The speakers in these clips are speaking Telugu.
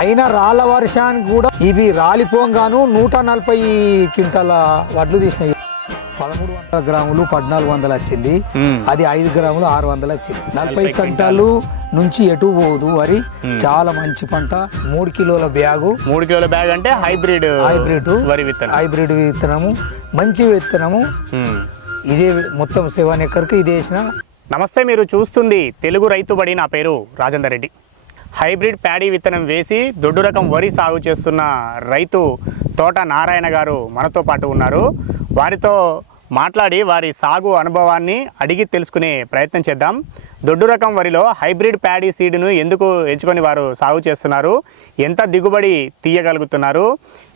అయినా రాళ్ళ వర్షానికి కూడా ఇవి రాలిపోగాను నూట నలభై క్వింటాల వడ్లు తీసినాయి. పదమూడు వందల గ్రాములు పద్నాలుగు వందలు వచ్చింది. అది ఐదు గ్రాములు ఆరు వందలు వచ్చింది. నలభై క్వింటాలు. నుంచి ఎటు పోదు వరి. చాలా మంచి పంట. మూడు కిలోల బ్యాగు. మూడు కిలోల బ్యాగ్ అంటే హైబ్రిడ్ హైబ్రిడ్. వరి విత్తనం. హైబ్రిడ్ విత్తనము. మంచి విత్తనము. ఇదే మొత్తం సెవెన్ ఎకర్కి ఇది వేసిన నమస్తే మీరు చూస్తుంది తెలుగు రైతు బడి నా పేరు రాజేందర్ రెడ్డి. హైబ్రిడ్ ప్యాడీ విత్తనం వేసి దొడ్డు రకం వరి సాగు చేస్తున్న రైతు తోట నారాయణ గారు మనతో పాటు ఉన్నారు. వారితో మాట్లాడి వారి సాగు అనుభవాన్ని అడిగి తెలుసుకునే ప్రయత్నం చేద్దాం. దొడ్డు రకం వరిలో హైబ్రిడ్ ప్యాడీ సీడ్ను ఎందుకు ఎంచుకొని వారు సాగు చేస్తున్నారు? ఎంత దిగుబడి తీయగలుగుతున్నారు?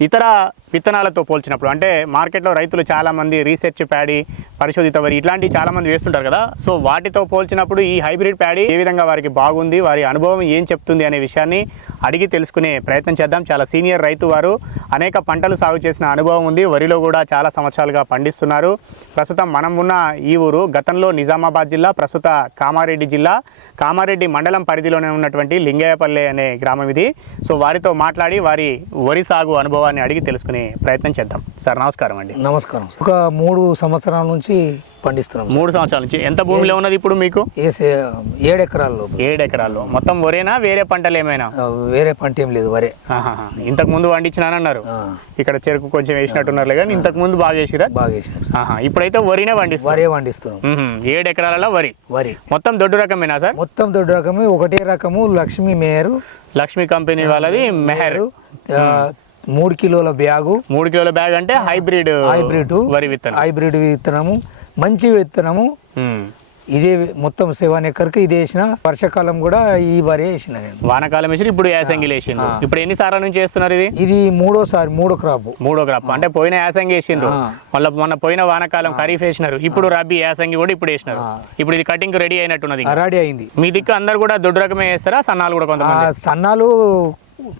ఇతర విత్తనాలతో పోల్చినప్పుడు అంటే మార్కెట్లో రైతులు చాలామంది రీసెర్చ్ ప్యాడీ పరిశోధిత వరి ఇట్లాంటివి చాలామంది వేస్తుంటారు కదా? సో వాటితో పోల్చినప్పుడు ఈ హైబ్రిడ్ ప్యాడీ ఏ విధంగా వారికి బాగుంది? వారి అనుభవం ఏం చెప్తుంది అనే విషయాన్ని అడిగి తెలుసుకునే ప్రయత్నం చేద్దాం. చాలా సీనియర్ రైతు వారు అనేక పంటలు సాగు చేసిన అనుభవం ఉంది. వరిలో కూడా చాలా సంవత్సరాలుగా పండిస్తున్నారు. ప్రస్తుతం మనం ఉన్న ఈ ఊరు గతంలో నిజామాబాద్ జిల్లా ప్రస్తుత కామారెడ్డి జిల్లా కామారెడ్డి మండలం పరిధిలోనే ఉన్నటువంటి లింగయ్యపల్లె అనే గ్రామం ఇది. సో వారితో మాట్లాడి వారి వరి సాగు అనుభవాన్ని అడిగి తెలుసుకునే ప్రయత్నం చేద్దాం. సార్ నమస్కారం అండి. నమస్కారం. ఒక మూడు సంవత్సరాల నుంచి పండిస్తున్నాం. మూడు సంవత్సరాల నుంచి. ఎంత భూమిలో ఉన్నది ఇప్పుడు మీకు? ఏడు ఎకరాల్లో ఏడు ఎకరాల్లో మొత్తం వరేనా వేరే పంటలు ఏమైనా? వేరే పంట ఏం లేదు వరే. ఇంతకు ముందు ఆ, ఇక్కడ చెరుకు కొంచెం వేసినట్టున్నారు కానీ ఇంతకు ముందు బాగా చేసిరా? బాగా వేసినాం సార్. ఆహా. ఇప్పుడైతే వరినే పండిస్తారు వరే పండిస్తున్నాం. ఏడు ఎకరాలలో వరి. వరి. మొత్తం దొడ్డు రకమేనా సార్? మొత్తం దొడ్డు రకమే ఒకటే రకము లక్ష్మీ మేయరు లక్ష్మీ కంపెనీ వాళ్ళది మెహర్. మూడు కిలోల బ్యాగు మూడు కిలోల బ్యాగ్ అంటే హైబ్రిడ్ హైబ్రిడ్ వరి విత్తనం. హైబ్రిడ్ విత్తనము మంచి విత్తనము. ఇదే మొత్తం సెవెన్ ఎకర్కి ఇది వేసిన వర్షాకాలం కూడా ఈ వరే వేసిన నేను. వానాకాలం వేసి ఇప్పుడు యాసంగిలు వేసిండ్రు ఇప్పుడు ఎన్ని సార్ల నుంచి వేస్తున్నారు ఇది? ఇది మూడోసారి మూడో క్రాప్. మూడో క్రాప్. అంటే పోయిన యాసంగి వేసిండ్రు. మళ్ళీ మొన్న పోయిన వానాకాలం ఖరీఫ్ వేసినారు. ఇప్పుడు రబీ యాసంగి కూడా ఇప్పుడు వేసినారు. ఇప్పుడు ఇది కటింగ్ రెడీ అయినట్టున్నది. రెడీ అయింది. మీ దిక్కు అందరు కూడా దొడ్డు రకమే వేస్తారా? సన్నాలు కూడా కొంతమంది? సన్నాలు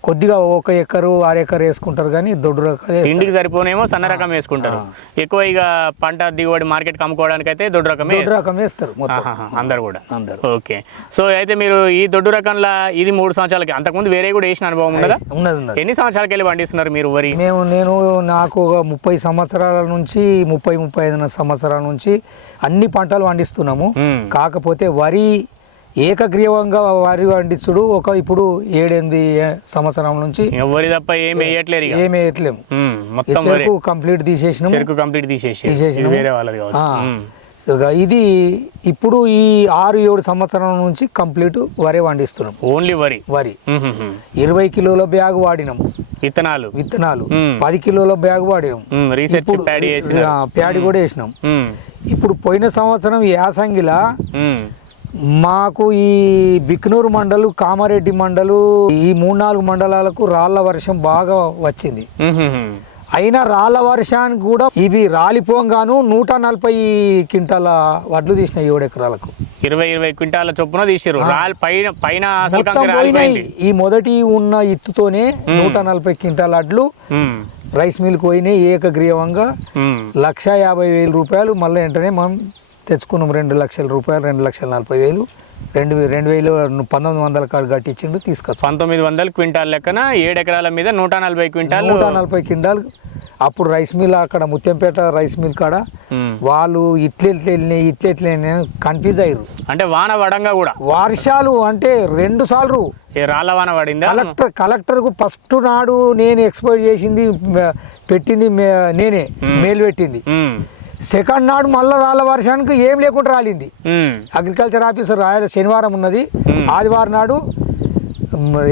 కొద్దిగా ఒక ఎకరు అర ఎకరు వేసుకుంటారు కానీ దొడ్డు రకాలే ఇంటికి సరిపోనేమో సన్న రకం వేసుకుంటారు. ఎక్కువ ఇక పంట దిగుబడి మార్కెట్ అమ్ముకోవడానికి అయితే దొడ్డు రకమే దొడ్డు రకం వేస్తారు అందరు కూడా. అందరు. ఓకే. సో అయితే మీరు ఈ దొడ్డు రకంలో ఇది మూడు సంవత్సరాలకి అంతకుముందు వేరే కూడా వేసిన అనుభవం ఉన్నదా? ఉన్నది ఎన్ని సంవత్సరాలకి వెళ్ళి పండిస్తున్నారు మీరు వరి? మేము నేను నాకు ఒక ముప్పై సంవత్సరాల నుంచి ముప్పై ముప్పై ఐదు సంవత్సరాల నుంచి అన్ని పంటలు పండిస్తున్నాము. కాకపోతే వరి ఏకగ్రీవంగా వరి పండించుడు ఒక ఇప్పుడు ఏడెనిమిది సంవత్సరం నుంచి ఇక వరి తప్ప ఏం వేయట్లేరు వేయట్లేము. చెరుకు కంప్లీట్ తీసేసినాము. చెరుకు కంప్లీట్ తీసేసి తీసేసినాము. వేరే వాళ్ళది ఇది ఇప్పుడు ఈ ఆరు ఏడు సంవత్సరం నుంచి కంప్లీట్ వరి పండిస్తున్నాం. ఓన్లీ వరి. వరి. ఇరవై కిలోల బ్యాగ్ వాడినాం విత్తనాలు. విత్తనాలు. పది కిలోల బ్యాగ్ వాడినాం ఇప్పుడు ప్యాడీ ప్యాడీ కూడా వేసినాం ఇప్పుడు పోయిన సంవత్సరం యాసంగిలా మాకు ఈ బిక్నూరు మండలు కామారెడ్డి మండలు ఈ మూడు నాలుగు మండలాలకు రాళ్ళ వర్షం బాగా వచ్చింది. అయినా రాళ్ళ వర్షానికి కూడా ఇవి రాలిపోగాను నూట నలభై క్వింటాల వడ్లు తీసినాయి ఏడు ఎకరాలకు. ఇరవై ఇరవై క్వింటాల చొప్పున తీసిరు పైన పైన ఈ మొదటి ఉన్న ఇత్తుతోనే నూట నలభై క్వింటాల ఉమ్, రైస్ మిల్క్ పోయినాయి ఏకగ్రీవంగా. లక్ష యాభై వేల రూపాయలు మళ్ళీ వెంటనే మనం తెచ్చుకున్నాం రెండు లక్షల రూపాయలు రెండు లక్షల నలభై వేలు. రెండు రెండు వేలు పంతొమ్మిది వందల కాడు కట్టించిండు తీసుకొచ్చాం. పంతొమ్మిది వందల క్వింటాల్ లెక్కన ఏడు ఎకరాల మీద నూట నలభై క్వింటాల్ నూట నలభై క్వింటాలు. అప్పుడు రైస్ మిల్ అక్కడ ముత్యంపేట రైస్ మిల్ కాడ. వాళ్ళు ఇట్లెట్లు ఇట్లెట్లు కన్ఫ్యూజ్ అయ్యారు. అంటే వాన వడంగా కూడా? వర్షాలు అంటే రెండు సార్లు. రాళ్ళ వాన పడిందా? కలెక్టర్ కలెక్టర్కు ఫస్ట్ నాడు నేను ఎక్స్పోర్ట్ చేసింది పెట్టింది నేనే మేలు పెట్టింది. సెకండ్ నాడు మళ్ళీ రాళ్ళ వర్షానికి ఏం లేకుండా రాలింది. అగ్రికల్చర్ ఆఫీసర్ రాయాలి శనివారం ఉన్నది. ఆదివారం నాడు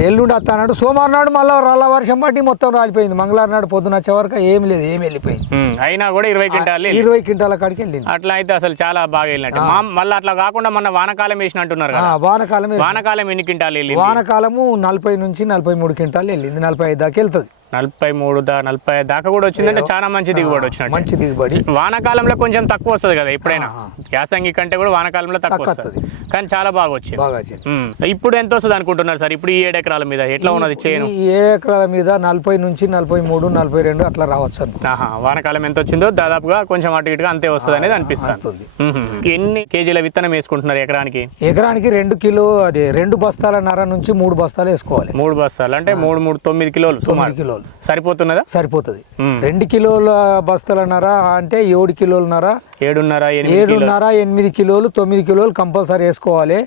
ఎల్లుండి వస్తానాడు సోమవారం నాడు మళ్ళీ రాళ్ళ వర్షం పట్టి మొత్తం రాలిపోయింది. మంగళవారం నాడు పొద్దున వచ్చే వరకు ఏం లేదు ఏం వెళ్ళిపోయింది. అయినా కూడా ఇరవై క్వింటాల్ ఇరవై క్వింటాల కాడికి వెళ్ళింది. అట్లా అయితే అసలు చాలా బాగా వెళ్ళినట్టు. మళ్ళీ అట్లా కాకుండా మొన్న వానకాలం వేసిన అంటున్నారు వానకాలమే వానకాలం ఎన్ని క్వింటాల్ వెళ్ళింది? వానకాలము నలభై నుంచి నలభై మూడు క్వింటాలు వెళ్ళింది. నలభై ఐదు దాకా వెళ్తుంది. నలభై మూడు దా నలభై దాకా కూడా వచ్చిందంటే చాలా మంచి దిగుబడి వచ్చినట్టు. మంచి దిగుబడి. వానాకాలంలో కొంచెం తక్కువ వస్తుంది కదా ఎప్పుడైనా. యాసంగి కంటే కూడా వానాకాలంలో తక్కువ వస్తుంది. కానీ చాలా బాగా వచ్చింది. బాగా వచ్చింది. ఇప్పుడు ఎంత వస్తుంది అనుకుంటున్నారు సార్? ఇప్పుడు ఈ ఏడు ఎకరాల మీద ఎట్లా ఉన్నది చేయను? ఈ ఏ ఎకరాల మీద నలభై నుంచి నలభై మూడు నలభై రెండు అట్లా రావచ్చు వానాకాలం ఎంత వచ్చిందో దాదాపుగా కొంచెం అటు ఇటుగా అంతే వస్తుంది అనేది అనిపిస్తుంది. ఎన్ని కేజీల విత్తనం వేసుకుంటున్నారు ఎకరానికి? ఎకరానికి రెండు కిలో అదే రెండు బస్తాల నర నుంచి మూడు బస్తాలు వేసుకోవాలి. మూడు బస్తాలు. అంటే మూడు మూడు తొమ్మిది కిలోలు సుమారు. కిలోలు. సరిపోతున్నదా? సరిపోతుంది. రెండు కిలోల బస్తాల నర అంటే ఏడు కిలోల నర ఏడున్నర ఏడున్నర ఎనిమిది కిలోలు తొమ్మిది కిలోలు కంపల్సరీ వేసుకోవాలి.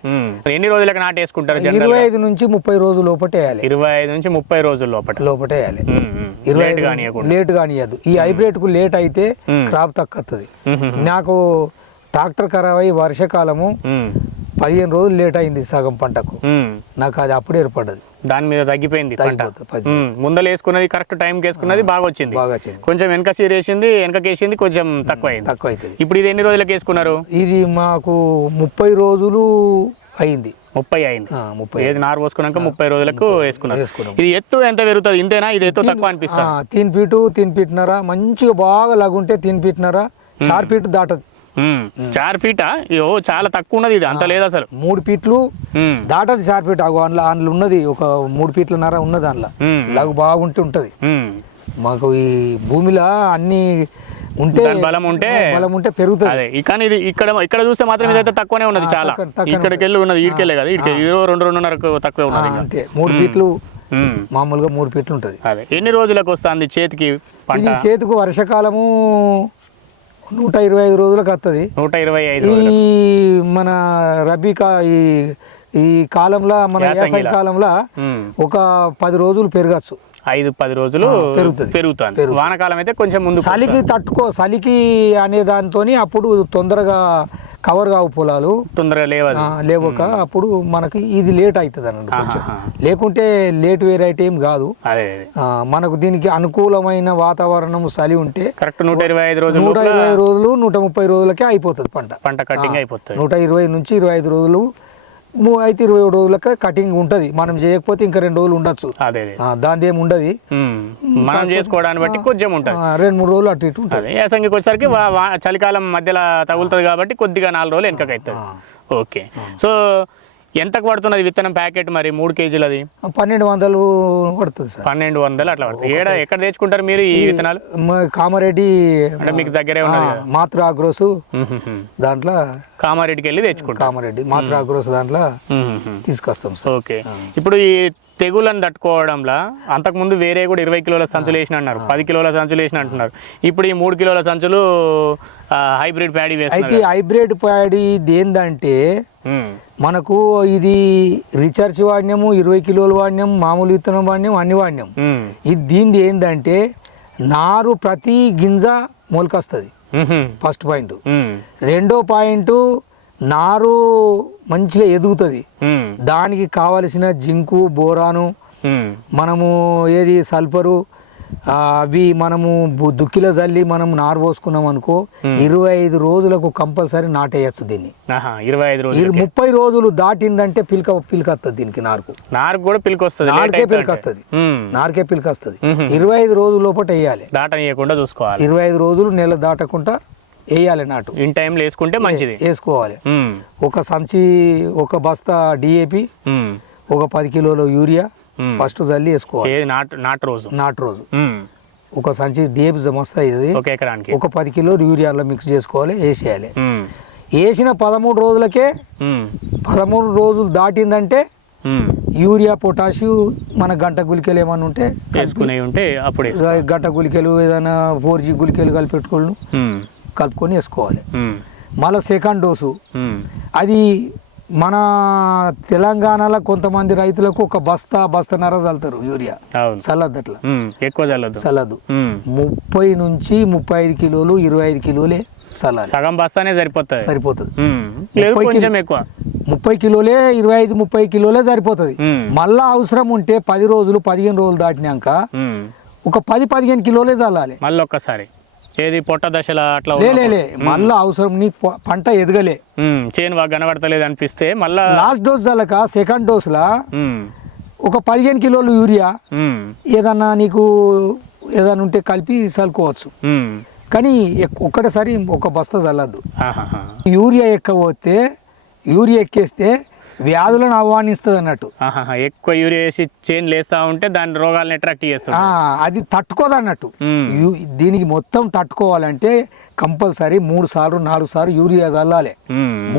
ఎన్ని రోజులకు నాటేసుకుంటారు ఇరవై జనరల్ ఐదు నుంచి ముప్పై రోజులు లోపట వేయాలి. ఇరవై ఐదు నుంచి ముప్పై రోజుల లోపల లోపట వేయాలి. ఇరవై లేట్ ఐదు కానియకుండా. లేట్ కానియద్దు. ఈ హైబ్రిడ్కు లేట్ అయితే. క్రాప్ తక్కువది ఉహుం. నాకు ట్రాక్టర్ ఖరాబ్ అయ్యి వర్షకాలము. పదిహేను రోజులు లేట్ అయింది సగం పంటకు. నాకు అది అప్పుడు ఏర్పడ్డది. దాని మీద తగ్గిపోయింది. ముందర వేసుకున్నది కరెక్ట్ టైంకి వేసుకున్నది బాగా వచ్చింది బాగా వచ్చింది. కొంచెం వెనక సీర్ వేసింది వెనకకి వేసింది కొంచెం తక్కువ అయింది తక్కువ అవుతుంది ఇప్పుడు ఇది ఎన్ని రోజులకు వేసుకున్నారు? ఇది మాకు ముప్పై రోజులు అయింది. ముప్పై అయింది. ముప్పై ఏది నారు పోసుకున్నాక ముప్పై రోజులకు వేసుకున్నారు. వేసుకున్నాం. ఇది ఎత్తు ఎంత పెరుగుతుంది? ఇంతేనా? ఇది ఎత్తు తక్కువ అనిపిస్తుంది తీన్ ఫీటు తీన్ ఫీట్నర మంచిగా బాగా లగుంటే తీన్ ఫీట్నర చార్ ఫీట్ దాటది. చార్ ఫీటా? ఓ చాలా తక్కువ ఉన్నది ఇది. అంత లేదు అసలు. మూడు ఫీట్లు. దాటది చార్ ఫీట్. అందులో అందులో ఉన్నది ఒక మూడు ఫీట్లన్నర ఉన్నది అందులో. లగు బాగుంటే ఉంటది. మాకు ఈ భూమిలో అన్ని ఉంటే బలం ఉంటే బలం ఉంటే పెరుగుతుంది. కానీ ఇది ఇక్కడ ఇక్కడ చూస్తే మాత్రం ఇదైతే తక్కువనే ఉన్నది చాలా. ఇక్కడికి వెళ్ళి ఉన్నది ఇటుకెళ్ళే కదా ఇటుకే ఇదో రెండు రెండున్నరకు తక్కువే ఉన్నది. అంతే. మూడు ఫీట్లు. మామూలుగా మూడు ఫీట్లు ఉంటది అదే. ఎన్ని రోజులకు వస్తుంది చేతికి ఇది చేతికి వర్షకాలము నూట ఇరవై ఐదు రోజులకు వస్తుంది నూట ఇరవై ఐదు ఈ. మన రబీ కా ఈ ఈ కాలంలో మన. యాసంగి కాలంలో. ఒక పది రోజులు పెరగచ్చు ఐదు పది రోజులు పెరుగుతది. వానాకాలం అయితే కొంచెం ముందు చలికి తట్టుకో చలికి అనే దాంతోని అప్పుడు తొందరగా కవర్ కావు పొలాలు తొందరగా లేవదు. ఆ, లేవక అప్పుడు మనకి ఇది లేట్ అవుతుంది అన్నట్టు కొంచెం. లేకుంటే లేట్ వెరైటీ ఏం కాదు. మనకు దీనికి అనుకూలమైన వాతావరణం చలి ఉంటే కరెక్ట్ నూట ఇరవై ఐదు రోజులు నూట ఇరవై రోజులు నూట ముప్పై రోజులకే అయిపోతుంది పంట. పంట కటింగ్ అయిపోతుంది. నూట ఇరవై నుంచి ఇరవై ఐదు రోజులు అయితే ఇరవై ఏడు రోజులకే కటింగ్ ఉంటుంది. మనం చేయకపోతే ఇంకా రెండు రోజులు ఉండొచ్చు. అదే దాని ఏమి ఉండదు. మనం చేసుకోవడాన్ని బట్టి కొంచెం ఉంటుంది. రెండు మూడు రోజులు అటు ఇటు ఉంటుంది. యాసంగికి వచ్చేసరికి చలికాలం మధ్యలో తగులుతుంది కాబట్టి కొద్దిగా నాలుగు రోజులు వెనకకి అవుతుంది. ఓకే. సో ఎంతకు పడుతున్నది విత్తనం ప్యాకెట్ మరి? మూడు కేజీలది. పన్నెండు వందలు పడుతుంది సార్. పన్నెండు వందలు అట్లా పడుతుంది. ఏడ ఎక్కడ తెచ్చుకుంటారు మీరు ఈ విత్తనాలు? కామారెడ్డి అంటే మీకు దగ్గరే ఉన్నది మాతృ ఆగ్రోస్ ఉహుహు. దాంట్లో కామారెడ్డికి వెళ్ళి తెచ్చుకుంటారు. కామారెడ్డి మాతృ ఆగ్రోస్ దాంట్లో. తీసుకొస్తాం సార్. ఓకే. ఇప్పుడు ఈ తెగులను తట్టుకోవడంలో అంతకుముందు వేరే కూడా ఇరవై కిలోల సంచులు వేసిన అన్నారు పది కిలోల సంచులు వేసిన అంటున్నారు ఇప్పుడు ఈ మూడు కిలోల సంచులు హైబ్రిడ్ ప్యాడీ అయితే హైబ్రిడ్ ప్యాడీ ఉమ్. మనకు ఇది రీఛార్జ్ వాడినాము ఇరవై కిలోలు వాడినాం మామూలు విత్తనం వాడినాం అన్ని వాడినాం ఉమ్. ఇది దీనిది ఏంటంటే నారు ప్రతి గింజ మొలకొస్తుంది. First point. రెండో పాయింట్ నారు మంచిగా ఎదుగుతుంది. దానికి కావలసిన జింకు బోరాను. మనము ఏది సల్ఫరు అవి మనము దుక్కిలో చల్లి మనం నారు పోసుకున్నాం అనుకో ఇరవై ఐదు రోజులకు కంపల్సరీ నాటేయచ్చు దీన్ని. ఇరవై ఐదు రోజులు ముప్పై రోజులు దాటిందంటే పిలక పిలకస్తుంది దీనికి నారుకు. నారుకు కూడా పిలికి వస్తుంది నారుకే పిలక వస్తుంది నారుకే పిలక వస్తుంది ఇరవై ఐదు రోజుల లోపల వేయాలి. దాటనీయకుండా చూసుకోవాలి. ఇరవై ఐదు రోజులు నెల దాటకుండా వేయాలి నాటు ఇన్ టైంలో వేసుకుంటే మంచిది వేసుకోవాలి. ఒక సంచి ఒక బస్తా డిఏపి. ఒక పది కిలోల యూరియా. ఫస్ట్ చల్లి వేసుకోవాలి నాటు నాటు రోజు నాటు రోజు. ఒక సంచి డిఏపి మస్తాయి ఇది ఒక ఎకరానికి ఒక పది కిలోలు యూరియాలో మిక్స్ చేసుకోవాలి వేసేయాలి. వేసిన పదమూడు రోజులకే. పదమూడు రోజులు దాటిందంటే. యూరియా పొటాషియం మన గంట గులికలు ఏమైనా ఉంటే ఉంటే అప్పుడు. గంట గులికలు ఏదైనా ఫోర్ జీ గులికలు కలిపెట్టుకోళ్ళు. కలుపుకొని వేసుకోవాలి. మళ్ళీ సెకండ్ డోసు. అది మన తెలంగాణలో కొంతమంది రైతులకు ఒక బస్తా బస్తన్నర చల్లుతారు యూరియా. అవును. చల్లద్దు అట్లా. ఎక్కువ చల్లదు. చల్లదు. ముప్పై నుంచి ముప్పై ఐదు కిలోలు ఇరవై ఐదు కిలోలే చల్లాలి. సగం బస్తానే సరిపోతుంది. సరిపోతుంది ఎక్కువ. ముప్పై కిలోలే ఇరవై ఐదు ముప్పై కిలోలే సరిపోతుంది. మళ్ళా అవసరం ఉంటే పది రోజులు పదిహేను రోజులు దాటినాక. ఒక పది పదిహేను కిలోలే చల్లాలి. మళ్ళీ ఒక్కసారి ఏది పొట్ట దశలో అట్లా మళ్ళా అవసరం నీ పంట ఎదగలే. చేను బాగా కనబడతలేదు అనిపిస్తే మళ్ళా లాస్ట్ డోస్ చల్లక సెకండ్ డోస్ లా. ఒక పదిహేను కిలోలు యూరియా ఏదన్నా నీకు ఏదన్నా ఉంటే కలిపి చల్లుకోవచ్చు. కానీ ఒక్కటేసారి ఒక బస్తా చల్లద్దు. యూరియా ఎక్కబోతే యూరియా ఎక్కేస్తే వ్యాధులను ఆహ్వానిస్తుంది అన్నట్టు. ఎక్కువ యూరియా వేసి చేను లేస్తా ఉంటే దాని రోగాలను అట్రాక్ట్ చేస్తుంది. అది తట్టుకోదు అన్నట్టు. దీనికి మొత్తం తట్టుకోవాలంటే కంపల్సరీ మూడు సార్లు నాలుగు సార్లు యూరియా చల్లాలి.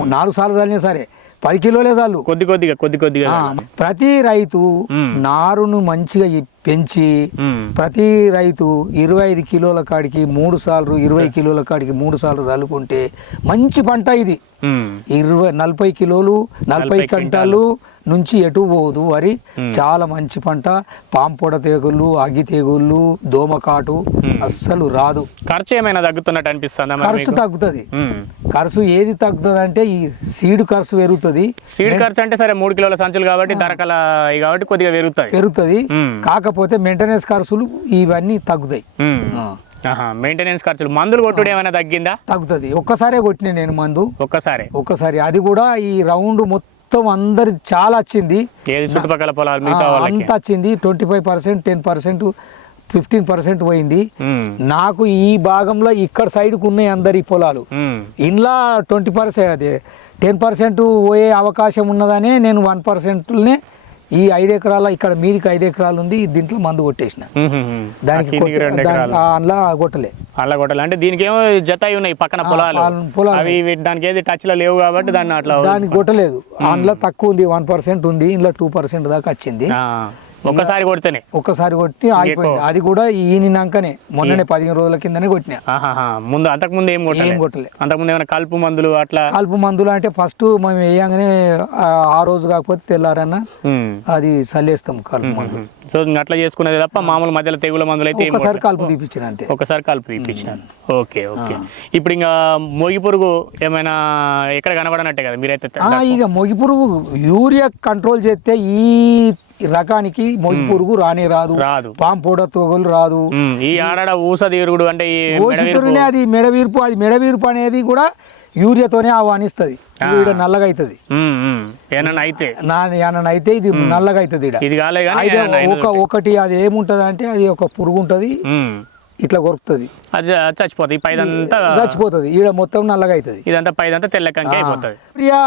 నాలుగు సార్లు చల్లినా సరే. పది కిలోలే చాలు. కొద్ది కొద్దిగా కొద్ది కొద్దిగా ప్రతి రైతు. నారును మంచిగా పెంచి ప్రతి రైతు ఇరవై ఐదు కిలోల కాడికి మూడు సార్లు ఇరవై కిలోల కాడికి మూడు సార్లు చల్లుకుంటే మంచి పంట ఇది. ఇరవై నలభై కిలోలు నలభై కంటాలు నుంచి ఎటు పోదు. వరి. చాలా మంచి పంట. పాంపొడ తెగుళ్ళు అగ్గి తెగుళ్ళు దోమకాటు. అస్సలు రాదు. ఖర్చు ఏమైనా తగ్గుతున్నట్టు అనిపిస్తుందా ఖర్చు? తగ్గుతుంది. ఖర్చు ఏది తగ్గుతుంది అంటే ఈ సీడ్ ఖర్చు పెరుగుతుంది. సీడ్ ఖర్చు అంటే సరే మూడు కిలోల సంచులు కాబట్టి ధరకల కాబట్టి కొద్దిగా పెరుగుతాయి. పెరుగుతుంది. కాకపోతే మెయింటెనెన్స్ ఖర్చులు ఇవన్నీ తగ్గుతాయి. మెయింటెనెన్స్ ఖర్చులు. మందులు కొట్టుడు ఏమైనా తగ్గిందా? తగ్గుతుంది. ఒక్కసారే కొట్టిన నేను మందు. ఒక్కసారి. ఒక్కసారి. అది కూడా ఈ రౌండ్ మొత్తం అందరి చాలా వచ్చింది. చుట్టుపక్కల పొలాలు అంత వచ్చింది. Twenty five percent ten percent fifteen percent పోయింది. నాకు ఈ భాగంలో ఇక్కడ సైడ్కు ఉన్నాయి అందరి పొలాలు. ఇంట్లో ట్వంటీ పర్సెంట్ అదే టెన్ పర్సెంట్ పోయే అవకాశం ఉన్నదనే నేను వన్ పర్సెంట్నే ఈ ఐదు ఎకరాల ఇక్కడ మీదికి ఐదు ఎకరాలు ఉంది దీంట్లో మందు కొట్టేసిన. దానికి అందులో కొట్టలే. అలా కొట్టాలి. అంటే దీనికి ఏమో జత ఉన్నాయి పక్కన పొలాలు. అవి దానికి ఏది టచ్లో లేవు కాబట్టి దాన్ని అట్లా దానికి కొట్టలేదు. అందులో తక్కువ ఉంది వన్ పర్సెంట్ ఉంది ఇంట్లో టూ పర్సెంట్ దాకా వచ్చింది. ఒక్కసారి కొడితేనే. ఒక్కసారి కొట్టి ఆగిపోయింది. అది కూడా ఈనినాకనే. మొన్ననే పదిహేను రోజుల కిందనే కొట్టినా. ముందు అంతకు ముందు ఏం ఏం కొట్టలేదు కొట్టలే. అంతకుముందు ఏమైనా కలుపు మందులు అట్లా? కలుపు మందులు అంటే ఫస్ట్ మేము వేయంగానే ఆ రోజు కాకపోతే తెల్లారన్నా అది చల్లేస్తాం కలుపు మందు ఉమ్. సో అట్లా చేసుకునేది తప్ప మామూలు మధ్యలో తెగుల మందులు అయితే కొట్టలేదు. కలుపు తీపిచ్చిన అంతే. ఒకసారి కలుపు తీపించినారు ఓకే ఓకే. ఇప్పుడు ఇంకా మోగి పురుగు ఏమైనా ఎక్కడ కనబడనట్టే కదా మీరైతే ఇక మొగి పురుగు యూరియా కంట్రోల్ చేస్తే ఈ రకానికి మొగి పురుగు రానే రాదు. రాదు. పాంపొడ తోగలు రాదు. ఈ ఆడాడ ఊస తిరుగుడు అంటే అది మెడవీర్పు అది మెడవీర్పు అనేది కూడా యూరియాతోనే ఆహ్వానిస్తుంది ఈడ నల్లగా అవుతుంది అయితే. అయితే ఇది నల్లగా అవుతుంది ఒక ఒకటి అది ఏముంటది అంటే అది ఒక పురుగు ఉంటది. ఇట్లా కొరుకుతుంది. అది చచ్చిపోతుంది పైదంతా చచ్చిపోతుంది. ఈడ మొత్తం నల్లగా అవుతుంది ఇదంతా పైదంతా తెల్ల కంకి అయిపోతుంది. యూరియా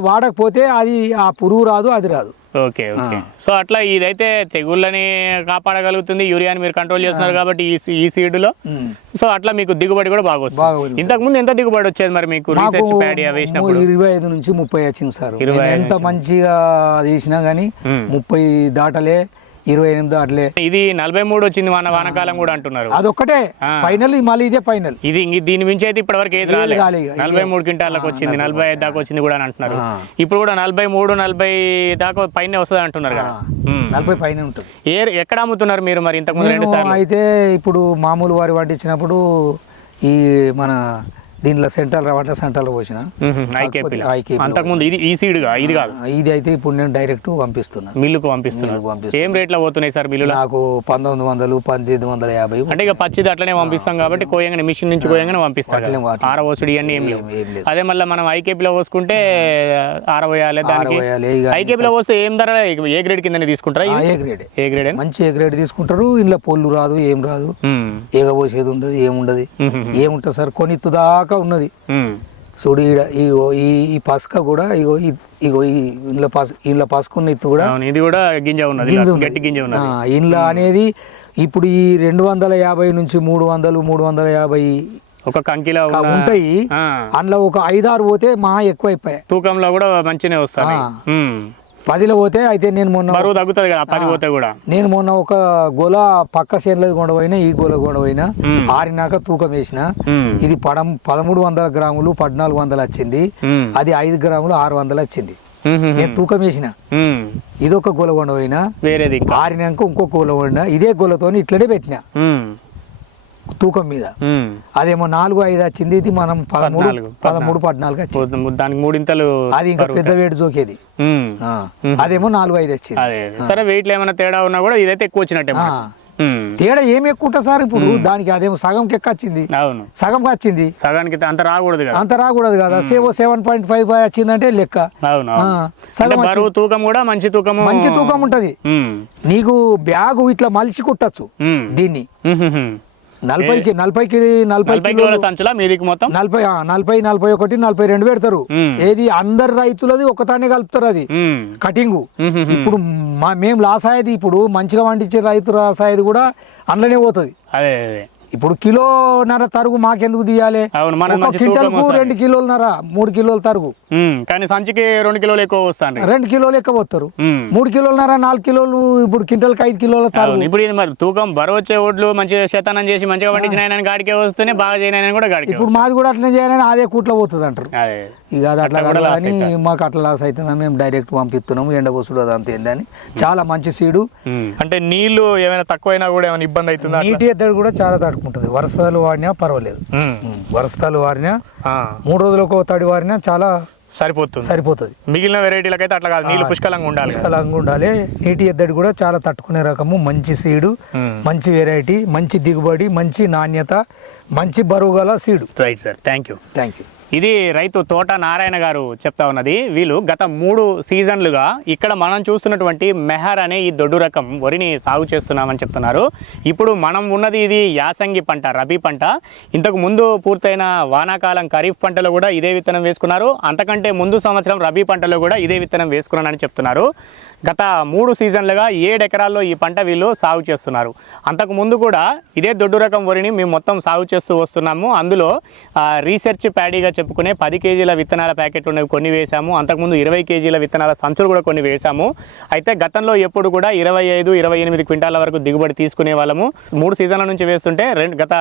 వాడకపోతే అది ఆ పురుగు రాదు అది రాదు. Okay okay. సో అట్లా ఇదైతే తెగుళ్ళని కాపాడగలుగుతుంది యూరియాని మీరు కంట్రోల్ చేస్తున్నారు కాబట్టి ఈ సీ- ఈ సీడులో. ఉమ్. సో అట్లా మీకు దిగుబడి కూడా బాగా వస్తుంది. ఇంతకు ముందు ఎంత దిగుబడి వచ్చేది మరి మీకు మాకు రీసెర్చ్ ప్యాడ్ అవి వేసినప్పుడు? ఇరవై ఐదు నుంచి ముప్పై వచ్చింది సార్. ఎంత మంచిగా చేసినా గానీ. ముప్పై దాటలే. ఇరవై ఎనిమిది దాటలే ఇది నలభై మూడు వచ్చింది వాన వానకాలం కూడా అంటున్నారు అదొక్కటే. ఫైనల్ మళ్ళీ ఇదే ఫైనల్ ఇది దీని మించి అయితే ఇప్పటి వరకు ఏది రాలేదు. నలభై. మూడు క్వింటాలకు వచ్చింది నలభై ఐదు దాకా వచ్చింది కూడా అంటున్నారు. ఇప్పుడు కూడా నలభై మూడు నలభై దాకా పైన వస్తుంది అంటున్నారు కదా. నలభై పైన ఉంటుంది ఏ ఎక్కడ అమ్ముతున్నారు మీరు మరి ఇంతకు ముందు అయితే ఇప్పుడు మామూలు వారి పట్టించినప్పుడు ఈ మన దీనిలో సెంటర్ రవాటా సెంటర్లో పోసిన. అంతకుముందు ఇది ఈ సీడ్గా ఇది కాదు. ఇది అయితే ఇప్పుడు నేను డైరెక్ట్ పంపిస్తున్నా. మిల్లుకు పంపిస్తున్నా. ఏం రేట్లో పోతున్నాయి సార్ మిల్లులో? నాకు పంతొమ్మిది వందలు పద్దెనిమిది వందల యాభై అంటే ఇక పచ్చిది అట్లనే పంపిస్తాం కాబట్టి కోయంగానే మిషన్ నుంచి కోయంగానే పంపిస్తారు వాటిలో వాటిలో. ఆరవోసుడు ఇవన్నీ ఏం లేవు. అదే మళ్ళీ మనం ఐకేపీలో పోసుకుంటే దానికి అరవై ఇక ఐకేపీలో పోస్తే ఏం ధర? ఏ గ్రేడ్ కింద తీసుకుంటారా? ఏ గ్రేడ్ ఏ గ్రేడ్ మంచి ఏ గ్రేడ్ తీసుకుంటారు ఇంట్లో పొల్లు రాదు ఏం రాదు. ఏగబోసేది ఉండదు ఏముండదు. ఏముంటుంది సార్? కొనిత్తు దాకా ఉన్నది. చూడు ఈడ ఇగో ఈ ఈ పసుక కూడా ఇగో ఇగో ఈ ఇంట్లో పసు ఇంట్లో పసుకున్న ఇత్తు కూడా ఇది కూడా గింజ ఉన్నది. గట్టి గింజ ఉన్నది. ఇంట్లో అనేది ఇప్పుడు ఈ రెండు వందల యాభై నుంచి మూడు వందలు మూడు వందల యాభై ఒక కంకిలో ఉంటాయి. అందులో ఒక ఐదారు పోతే మా ఎక్కువ అయిపోయాయి తూకంలో కూడా ఆ. ఉమ్. పదిలో పోతే అయితే నేను మొన్న బరువు తగ్గుతుంది కదా పది పోతే కూడా నేను మొన్న ఒక గోల పక్క చేనులో కొండపోయినా ఈ గోల కొండపోయినా ఉమ్. ఆరినాక తూకం వేసిన. ఇది పడం పదమూడు వందల గ్రాములు పద్నాలుగు వందలు వచ్చింది. అది ఐదు గ్రాములు ఆరు వందలు వచ్చింది. నేను తూకం వేసిన ఉమ్. ఇది ఒక గోల కొండపోయినా వేరేది ఇంకా ఆరినాక ఇంకో గోల కొండ ఇదే గోలతో ఇట్లనే పెట్టిన. తూకం మీద. అదేమో నాలుగు ఐదు వచ్చింది ఇది మనం పదమూడు పదమూడు పద్నాలుగు వచ్చింది. దానికి మూడింతలు అది ఇంకా పెద్ద వేడి జోకేది. అదేమో నాలుగు ఐదు వచ్చింది. సరే వెయిట్లో ఏమైనా తేడా ఉన్నా కూడా ఇదైతే ఎక్కువ వచ్చినట్టే. తేడా ఏమి ఎక్కువ సార్ ఇప్పుడు? దానికి అదేమో సగంకి ఎక్కొచ్చింది అవును. సగంకి వచ్చింది. సగానికి అంత రాకూడదు అంత రాకూడదు కదా. సేవో సెవెన్ పాయింట్ ఫైవ్ ఫైవ్ వచ్చిందంటే లెక్క. అవును. సగం బరువు తూకం కూడా మంచి తూకము. మంచి తూకం ఉంటది. నీకు బ్యాగు ఇట్లా మలిసి కుట్టచ్చు. దీన్ని. నలభైకి నలభైకి నలభై నలభై కిలోల సంచుల మీదికి మొత్తం నలభై నలభై నలభై ఒకటి నలభై రెండు పెడతారు. ఏది అందరు రైతులది ఒకతానే కలుపుతారు అది. కటింగ్. ఇప్పుడు మా మేము లాస్ అయ్యేది ఇప్పుడు మంచిగా పండించే రైతు లాస్ అయ్యేది కూడా అందులోనే పోతుంది అదే అదే ఇప్పుడు కిలోన్నర తరుగు మాకెందుకు తీయాలి క్వింటల్కు. రెండు కిలోలన్నర మూడు కిలోల తరుగు. కానీ సంచికి రెండు కిలోలు ఎక్కువ వస్తాండి రెండు కిలోలు ఎక్క పోతారు. మూడు కిలోలన్నర నాలుగు కిలోలు ఇప్పుడు క్వింటల్కి ఐదు కిలోల తరుగు ఇప్పుడు ఇది మరి తూకం బరువు వచ్చే ఓట్లు మంచిగా శతానం చేసి మంచిగా పండించిన గాడికే వస్తేనే బాగా చేయని ఆయన కూడా గాడికే ఇప్పుడు మాది కూడా అట్లనే చేయాలని అదే కూట్లో పోతుంది అంటారు ఇక అది అట్లా అట్లా అవుతారు. మాకు అట్లా లాస్ అవుతుందని మేము డైరెక్ట్ పంపిస్తున్నాము ఎండబోసుడు అదంతా ఏందని చాలా మంచి సీడు. అంటే నీళ్ళు ఏమైనా తక్కువైనా కూడా ఏమైనా ఇబ్బంది అవుతుందా అట్లా? నీటి ఎద్దడి కూడా చాలా తట్టుకుంటుంది వరుసలు వాడినా పర్వాలేదు. వరుసలు వాడినా మూడు రోజులకు ఒక తడి వారినా చాలా సరిపోతుంది. సరిపోతుంది. మిగిలిన వెరైటీలకైతే అట్లా కాదు నీళ్ళు పుష్కలంగా ఉండాలి. పుష్కలంగా ఉండాలి. నీటి ఎద్దడి కూడా చాలా తట్టుకునే రకము. మంచి సీడు. మంచి వెరైటీ మంచి దిగుబడి మంచి నాణ్యత మంచి బరువు గల seed. Right sir. Thank you thank you ఇది రైతు తోట నారాయణ గారు చెప్తా ఉన్నది. వీళ్ళు గత మూడు సీజన్లుగా ఇక్కడ మనం చూస్తున్నటువంటి మెహర్ అనే ఈ దొడ్డు రకం వరిని సాగు చేస్తున్నామని చెప్తున్నారు. ఇప్పుడు మనం ఉన్నది ఇది యాసంగి పంట రబీ పంట. ఇంతకు ముందు పూర్తయిన వానాకాలం ఖరీఫ్ పంటలో కూడా ఇదే విత్తనం వేసుకున్నారు. అంతకంటే ముందు సంవత్సరం రబీ పంటలో కూడా ఇదే విత్తనం వేసుకున్నానని చెప్తున్నారు. గత మూడు సీజన్లుగా ఏడు ఎకరాల్లో ఈ పంట వీళ్ళు సాగు చేస్తున్నారు. అంతకు ముందు కూడా ఇదే దొడ్డు రకం వరిని మేము మొత్తం సాగు చేస్తూ వస్తున్నాము. అందులో రీసెర్చ్ ప్యాడీగా చెప్పుకునే పది కేజీల విత్తనాల ప్యాకెట్ ఉన్నవి కొన్ని వేసాము అంతకుముందు ఇరవై కేజీల విత్తనాల సంచులు కూడా కొన్ని వేసాము అయితే గతంలో ఎప్పుడు కూడా ఇరవై ఐదు ఇరవై ఎనిమిది క్వింటాల వరకు దిగుబడి తీసుకునే వాళ్ళము. మూడు సీజన్ల నుంచి వేస్తుంటే రెండు గత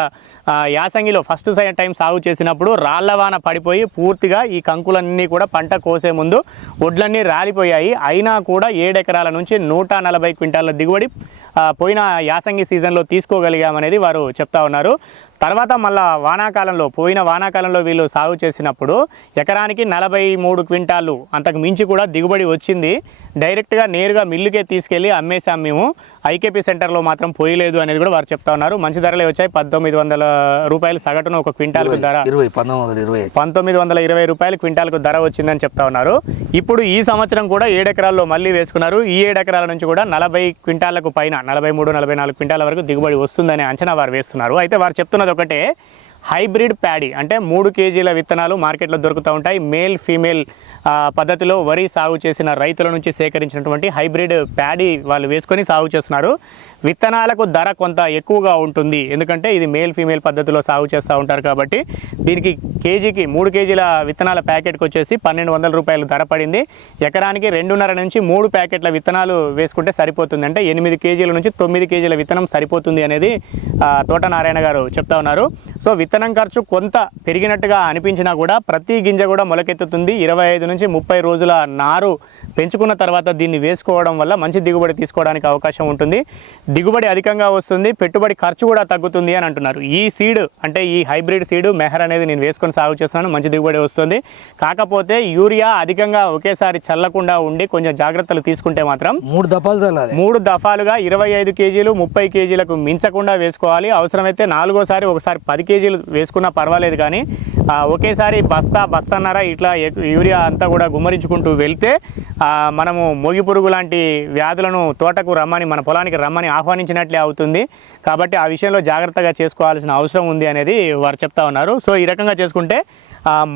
యాసంగిలో ఫస్ట్ టైం సాగు చేసినప్పుడు రాళ్ళవాన పడిపోయి పూర్తిగా ఈ కంకులన్నీ కూడా పంట కోసే ముందు వడ్లన్నీ రాలిపోయాయి. అయినా కూడా ఏడెకరాల నుంచి నూట నలభై క్వింటాల దిగుబడి పోయిన యాసంగి సీజన్లో తీసుకోగలిగామనేది వారు చెప్తా ఉన్నారు. తర్వాత మళ్ళా వానాకాలంలో పోయిన వానాకాలంలో వీళ్ళు సాగు చేసినప్పుడు ఎకరానికి నలభై మూడు క్వింటాలు అంతకు మించి కూడా దిగుబడి వచ్చింది. డైరెక్ట్గా నేరుగా మిల్లుకే తీసుకెళ్ళి అమ్మేశాం మేము. ఐకేపీ సెంటర్లో మాత్రం పోయలేదు అనేది కూడా వారు చెప్తా ఉన్నారు. మంచి ధరలే వచ్చాయి. పద్దెనిమిది వందల రూపాయలు సగటున ఒక క్వింటాల్కు ధర. ఇరవై పంతొమ్మిది వందల ఇరవై పంతొమ్మిది వందల ఇరవై రూపాయలు క్వింటాల్కు ధర వచ్చిందని చెప్తా ఉన్నారు. ఇప్పుడు ఈ సంవత్సరం కూడా ఏడెకరాల్లో మళ్ళీ వేసుకున్నారు. ఈ ఏడెకరాల నుంచి కూడా నలభై క్వింటాలకు పైన నలభై మూడు నలభై నాలుగు క్వింటాల వరకు దిగుబడి వస్తుందనే అంచనా వారు వేస్తున్నారు. అయితే వారు చెప్తున్నది ఒకటే హైబ్రిడ్ ప్యాడీ అంటే మూడు కేజీల విత్తనాలు మార్కెట్లో దొరుకుతూ ఉంటాయి. మేల్ ఫీమేల్ పద్ధతిలో వరి సాగు చేసిన రైతుల నుంచి సేకరించినటువంటి హైబ్రిడ్ ప్యాడీ వాళ్ళు వేసుకొని సాగు చేస్తున్నారు. విత్తనాలకు ధర కొంత ఎక్కువగా ఉంటుంది. ఎందుకంటే ఇది మేల్ ఫీమేల్ పద్ధతిలో సాగు చేస్తూ ఉంటారు కాబట్టి దీనికి కేజీకి మూడు కేజీల విత్తనాల ప్యాకెట్కి వచ్చేసి పన్నెండు వందల రూపాయలు ధర పడింది. ఎకరానికి రెండున్నర నుంచి మూడు ప్యాకెట్ల విత్తనాలు వేసుకుంటే సరిపోతుంది. అంటే ఎనిమిది కేజీల నుంచి తొమ్మిది కేజీల విత్తనం సరిపోతుంది అనేది తోటనారాయణ తోట నారాయణ గారు చెప్తా ఉన్నారు. సో విత్తనం ఖర్చు కొంత పెరిగినట్టుగా అనిపించినా కూడా ప్రతి గింజ కూడా మొలకెత్తుతుంది. ఇరవై ఐదు నుంచి ముప్పై రోజుల నారు పెంచుకున్న తర్వాత దీన్ని వేసుకోవడం వల్ల మంచి దిగుబడి తీసుకోవడానికి అవకాశం ఉంటుంది. దిగుబడి అధికంగా వస్తుంది పెట్టుబడి ఖర్చు కూడా తగ్గుతుంది అని అంటున్నారు. ఈ సీడ్ అంటే ఈ హైబ్రిడ్ సీడ్ మెహర్ అనేది నేను వేసుకొని సాగు చేస్తున్నాను మంచి దిగుబడి వస్తుంది. కాకపోతే యూరియా అధికంగా ఒకేసారి చల్లకుండా ఉండి కొంచెం జాగ్రత్తలు తీసుకుంటే మాత్రం మూడు దఫాలు చల్లాలి. మూడు దఫాలుగా ఇరవై ఐదు కేజీలు ముప్పై కేజీలకు మించకుండా వేసుకోవాలి. అవసరమైతే నాలుగోసారి ఒకసారి పది కేజీలు వేసుకున్నా పర్వాలేదు కానీ ఒకేసారి బస్తా బస్తాన్నర ఇట్లా యూరియా అంతా కూడా గుమ్మరించుకుంటూ వెళ్తే మనము మొగి పురుగు లాంటి వ్యాధులను తోటకు రమ్మని మన పొలానికి రమ్మని ఆహ్వానించినట్లే అవుతుంది. కాబట్టి ఆ విషయంలో జాగ్రత్తగా చేసుకోవాల్సిన అవసరం ఉంది అనేది వారు చెప్తా ఉన్నారు. సో ఈ రకంగా చేసుకుంటే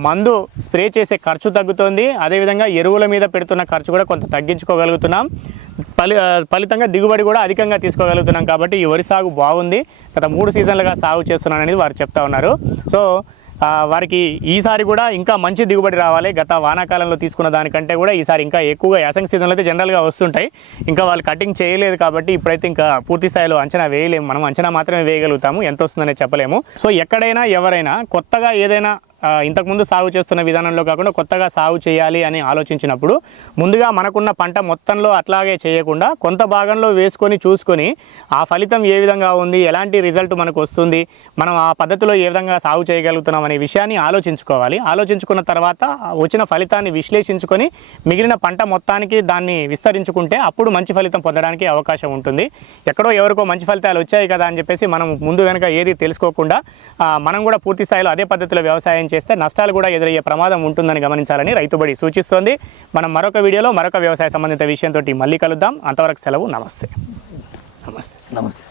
మందు స్ప్రే చేసే ఖర్చు తగ్గుతుంది. అదేవిధంగా ఎరువుల మీద పెడుతున్న ఖర్చు కూడా కొంత తగ్గించుకోగలుగుతున్నాం. ఫలి ఫలితంగా దిగుబడి కూడా అధికంగా తీసుకోగలుగుతున్నాం. కాబట్టి ఈ వరి సాగు బాగుంది. గత మూడు సీజన్లుగా సాగు చేస్తున్నాను అనేది వారు చెప్తా ఉన్నారు. సో వారికి ఈసారి కూడా ఇంకా మంచి దిగుబడి రావాలి. గత వానాకాలంలో తీసుకున్న దానికంటే కూడా ఈసారి ఇంకా ఎక్కువగా యాసంగి సీజన్లో అయితే జనరల్గా వస్తుంటాయి. ఇంకా వాళ్ళు కటింగ్ చేయలేదు కాబట్టి ఇప్పుడైతే ఇంకా పూర్తి స్థాయిలో అంచనా వేయలేము. మనం అంచనా మాత్రమే వేయగలుగుతాము. ఎంత వస్తుందనే చెప్పలేము. సో ఎక్కడైనా ఎవరైనా కొత్తగా ఏదైనా ఇంతకుముందు సాగు చేస్తున్న విధానంలో కాకుండా కొత్తగా సాగు చేయాలి అని ఆలోచించినప్పుడు ముందుగా మనకున్న పంట మొత్తంలో అట్లాగే చేయకుండా కొంత భాగంలో వేసుకొని చూసుకొని ఆ ఫలితం ఏ విధంగా ఉంది ఎలాంటి రిజల్ట్ మనకు వస్తుంది మనం ఆ పద్ధతిలో ఏ విధంగా సాగు చేయగలుగుతున్నాం అనే విషయాన్ని ఆలోచించుకోవాలి. ఆలోచించుకున్న తర్వాత వచ్చిన ఫలితాన్ని విశ్లేషించుకొని మిగిలిన పంట మొత్తానికి దాన్ని విస్తరించుకుంటే అప్పుడు మంచి ఫలితం పొందడానికి అవకాశం ఉంటుంది. ఎక్కడో ఎవరికో మంచి ఫలితాలు వచ్చాయి కదా అని చెప్పేసి మనం ముందు వెనుక ఏది తెలుసుకోకుండా మనం కూడా పూర్తి స్థాయిలో అదే పద్ధతిలో వ్యవసాయం చేస్తే నష్టాలు కూడా ఎదురయ్యే ప్రమాదం ఉంటుందని గమనించాలని రైతుబడి సూచిస్తోంది. మనం మరొక వీడియోలో మరొక వ్యవసాయ సంబంధిత విషయంతో మళ్ళీ కలుద్దాం. అంతవరకు సెలవు. నమస్తే. నమస్తే. నమస్తే.